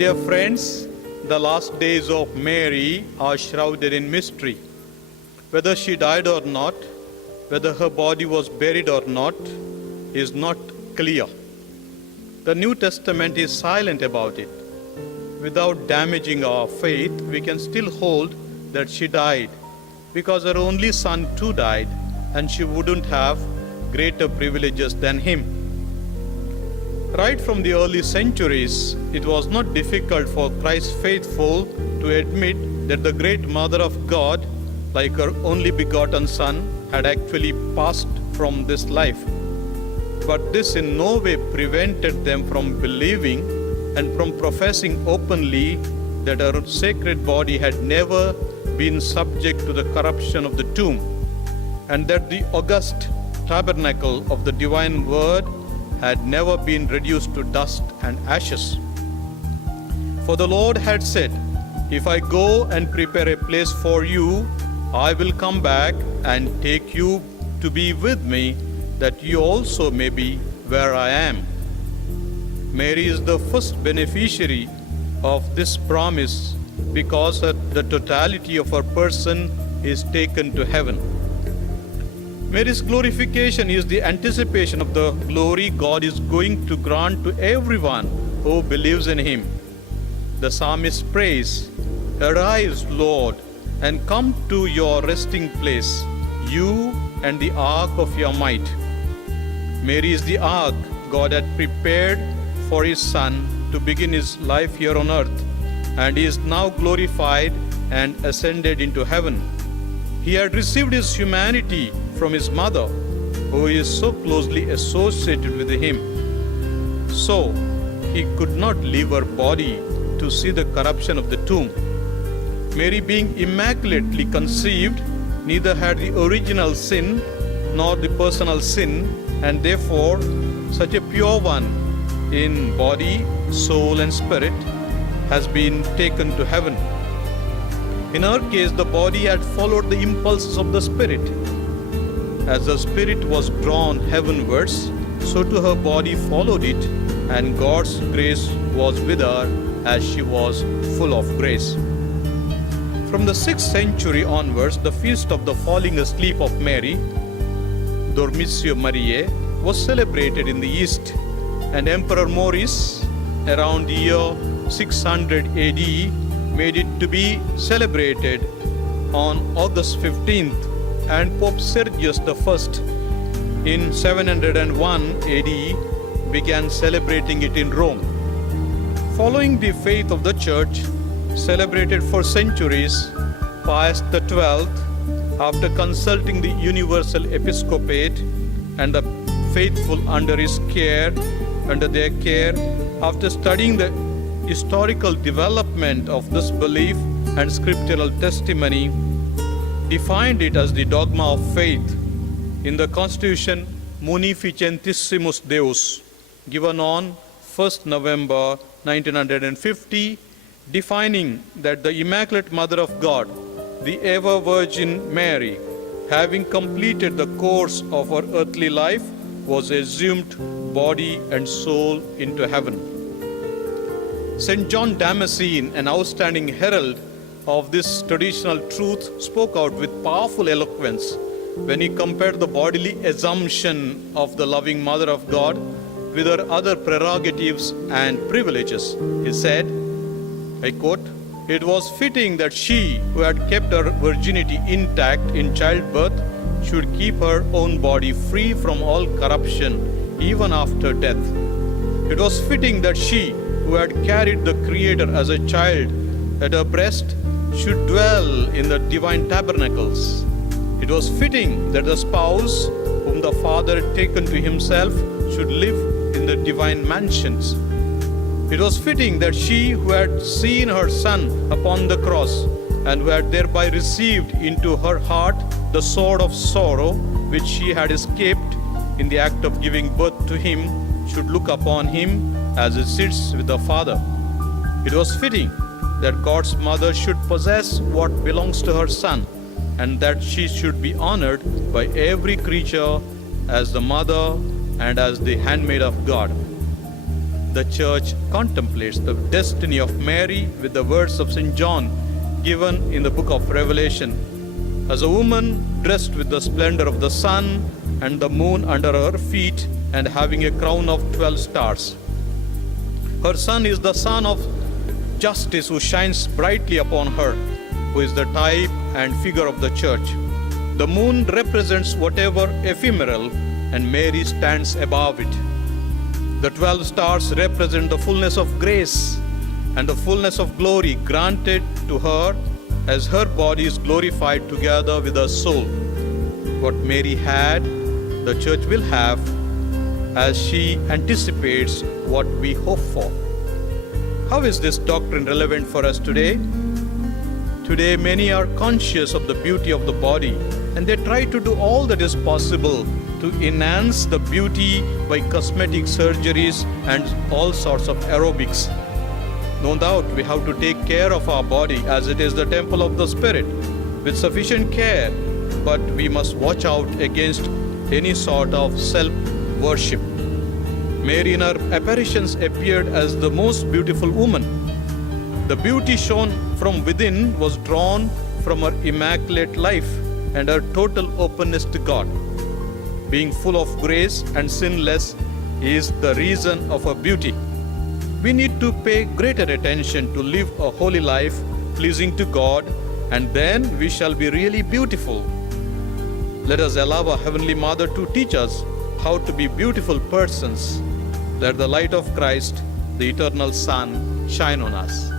dear friends, the last days of Mary are shrouded in mystery. Whether she died or not, whether her body was buried or not, is not clear. The New Testament is silent about it. Without damaging our faith, we can still hold that she died, because her only son too died, and she wouldn't have greater privileges than him. Right from the early centuries, it was not difficult for Christ's faithful to admit that the great Mother of God, like her only begotten Son, had actually passed from this life. But this in no way prevented them from believing and from professing openly that her sacred body had never been subject to the corruption of the tomb, and that the august tabernacle of the divine Word had never been reduced to dust and ashes. For the Lord had said, "If I go and prepare a place for you, I will come back and take you to be with me, that you also may be where I am." Mary is the first beneficiary of this promise because the totality of her person is taken to heaven. Mary's glorification is the anticipation of the glory God is going to grant to everyone who believes in Him. The psalmist prays, "Arise, Lord, and come to your resting place, you and the ark of your might." Mary is the ark God had prepared for His Son to begin His life here on earth, and He is now glorified and ascended into heaven. He had received His humanity from His mother, who is so closely associated with Him. So, He could not leave her body to see the corruption of the tomb. Mary, being immaculately conceived, neither had the original sin nor the personal sin, and therefore such a pure one in body, soul and spirit has been taken to heaven. In her case, the body had followed the impulses of the spirit. As the spirit was drawn heavenwards, so too her body followed it, and God's grace was with her as she was full of grace. From the 6th century onwards, the feast of the falling asleep of Mary, Dormitio Mariae, was celebrated in the East, and Emperor Maurice, around the year 600 AD, made it to be celebrated on August 15th, and Pope Sergius I in 701 AD began celebrating it in Rome. Following the faith of the Church, celebrated for centuries, Pius XII, after consulting the Universal Episcopate and the faithful under their care, after studying the historical development of this belief and scriptural testimony, defined it as the dogma of faith in the Constitution Munificentissimus Deus, given on 1st November 1950, defining that the Immaculate Mother of God, the ever Virgin Mary, having completed the course of her earthly life, was assumed body and soul into heaven. St. John Damascene, an outstanding herald of this traditional truth, spoke out with powerful eloquence when he compared the bodily assumption of the loving Mother of God with her other prerogatives and privileges. He said, I quote, "It was fitting that she, who had kept her virginity intact in childbirth, should keep her own body free from all corruption even after death. It was fitting that she, who had carried the Creator as a child at her breast, should dwell in the divine tabernacles. It was fitting that the spouse, whom the Father had taken to Himself, should live in the divine mansions. It was fitting that she, who had seen her Son upon the cross, and who had thereby received into her heart the sword of sorrow, which she had escaped in the act of giving birth to Him, should look upon Him as He sits with the Father. It was fitting that God's mother should possess what belongs to her Son, and that she should be honored by every creature as the mother and as the handmaid of God. the church contemplates the destiny of Mary with the words of St. John given in the book of Revelation. As a woman dressed with the splendor of the sun and the moon under her feet and having a crown of 12 stars. Her son is the Son of Justice who shines brightly upon her, who is the type and figure of the church. The moon represents whatever ephemeral, and Mary stands above it. The 12 stars represent the fullness of grace and the fullness of glory granted to her as her body is glorified together with her soul. What Mary had, the church will have, as she anticipates what we hope for. How is this doctrine relevant for us today? Today, many are conscious of the beauty of the body, and they try to do all that is possible to enhance the beauty by cosmetic surgeries and all sorts of aerobics. No doubt we have to take care of our body as it is the temple of the Spirit with sufficient care, but we must watch out against any sort of self-worship. Mary in her apparitions appeared as the most beautiful woman. The beauty shown from within was drawn from her immaculate life and her total openness to God. Being full of grace and sinless is the reason of her beauty. We need to pay greater attention to live a holy life pleasing to God, and then we shall be really beautiful. Let us allow our Heavenly Mother to teach us how to be beautiful persons. Let the light of Christ, the eternal Son, shine on us.